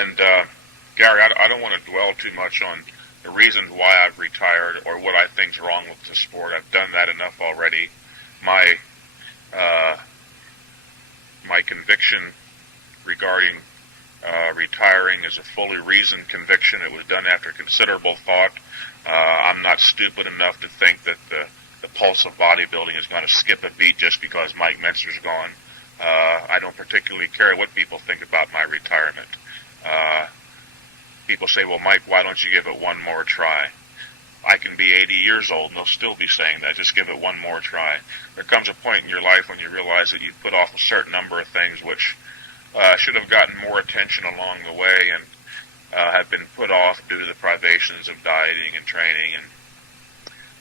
And Gary, I don't want to dwell too much on the reasons why I've retired or what I think's wrong with the sport. I've done that enough already. My conviction regarding retiring is a fully reasoned conviction. It was done after considerable thought. I'm not stupid enough to think that the pulse of bodybuilding is going to skip a beat just because Mike Mentzer's gone. I don't particularly care what people think about my retirement. People say, well, Mike, why don't you give it one more try? I can be 80 years old and they'll still be saying that. Just give it one more try. There comes a point in your life when you realize that you've put off a certain number of things which should have gotten more attention along the way and have been put off due to the privations of dieting and training. And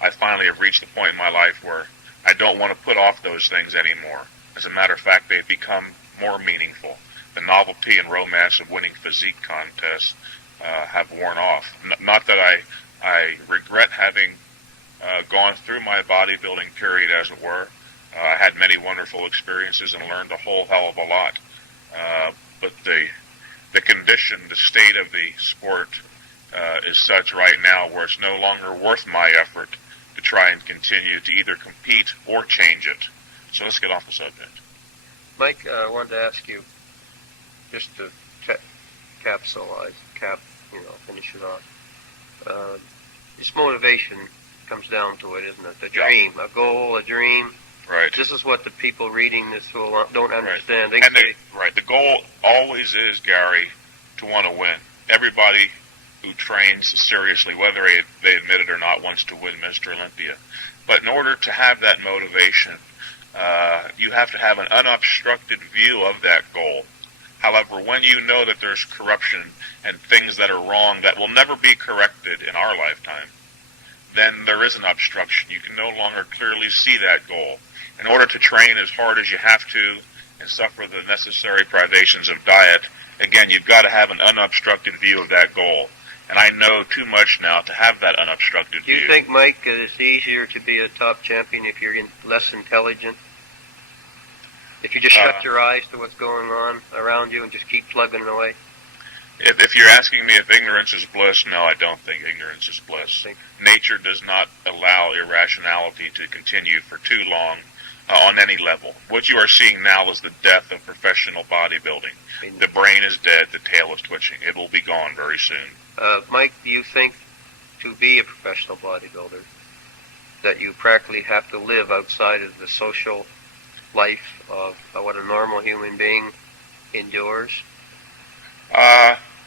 I finally have reached the point in my life where I don't want to put off those things anymore. As a matter of fact, they've become more meaningful. The novelty and romance of winning physique contests have worn off. Not that I regret having gone through my bodybuilding period, as it were. I had many wonderful experiences and learned a whole hell of a lot. But the condition, the state of the sport is such right now where it's no longer worth my effort to try and continue to either compete or change it. So let's get off the subject. Mike, I wanted to ask you, just to finish it off. This motivation comes down to it, isn't it? The dream, a goal, a dream. Right. This is what the people reading this don't understand. Right. The goal always is, Gary, to want to win. Everybody who trains seriously, whether they admit it or not, wants to win Mr. Olympia. But in order to have that motivation, you have to have an unobstructed view of that goal. However, when you know that there's corruption and things that are wrong that will never be corrected in our lifetime, then there is an obstruction. You can no longer clearly see that goal. In order to train as hard as you have to and suffer the necessary privations of diet, again, you've got to have an unobstructed view of that goal. And I know too much now to have that unobstructed view. Do you think, Mike, it's easier to be a top champion if you're less intelligent? If you just shut your eyes to what's going on around you and just keep plugging away? If you're asking me if ignorance is bliss, no, I don't think ignorance is bliss. Nature does not allow irrationality to continue for too long on any level. What you are seeing now is the death of professional bodybuilding. The brain is dead, the tail is twitching. It will be gone very soon. Mike, do you think to be a professional bodybuilder that you practically have to live outside of the social life of what a normal human being endures?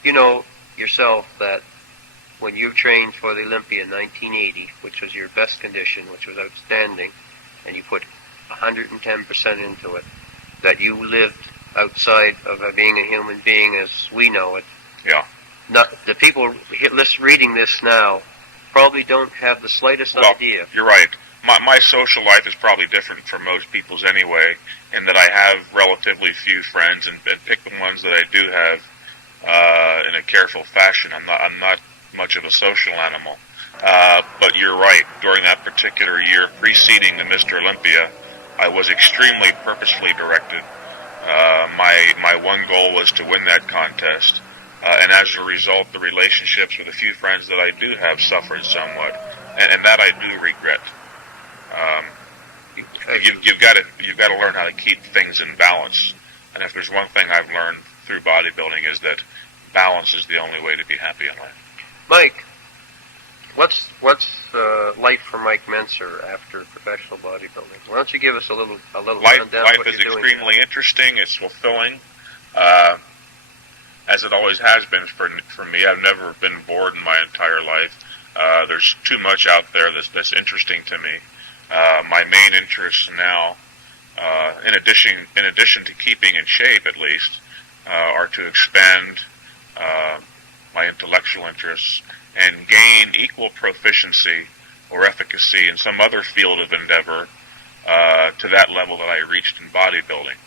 You know yourself that when you trained for the Olympia in 1980, which was your best condition, which was outstanding, and you put 110% into it, that you lived outside of being a human being as we know it. Yeah. The people reading this now probably don't have the slightest idea. You're right. My social life is probably different from most people's anyway, in that I have relatively few friends, and pick the ones that I do have in a careful fashion. I'm not much of a social animal. But you're right. During that particular year preceding the Mr. Olympia, I was extremely purposefully directed. My one goal was to win that contest. And as a result, the relationships with a few friends that I do have suffered somewhat. And that I do regret. You've got to learn how to keep things in balance. And if there's one thing I've learned through bodybuilding is that balance is the only way to be happy in life. Mike, what's life for Mike Mentzer after professional bodybuilding? Why don't you give us a little rundown? Life is extremely interesting. It's fulfilling, as it always has been for me. I've never been bored in my entire life. There's too much out there that's interesting to me. My main interests now, in addition to keeping in shape at least, are to expand my intellectual interests and gain equal proficiency or efficacy in some other field of endeavor to that level that I reached in bodybuilding.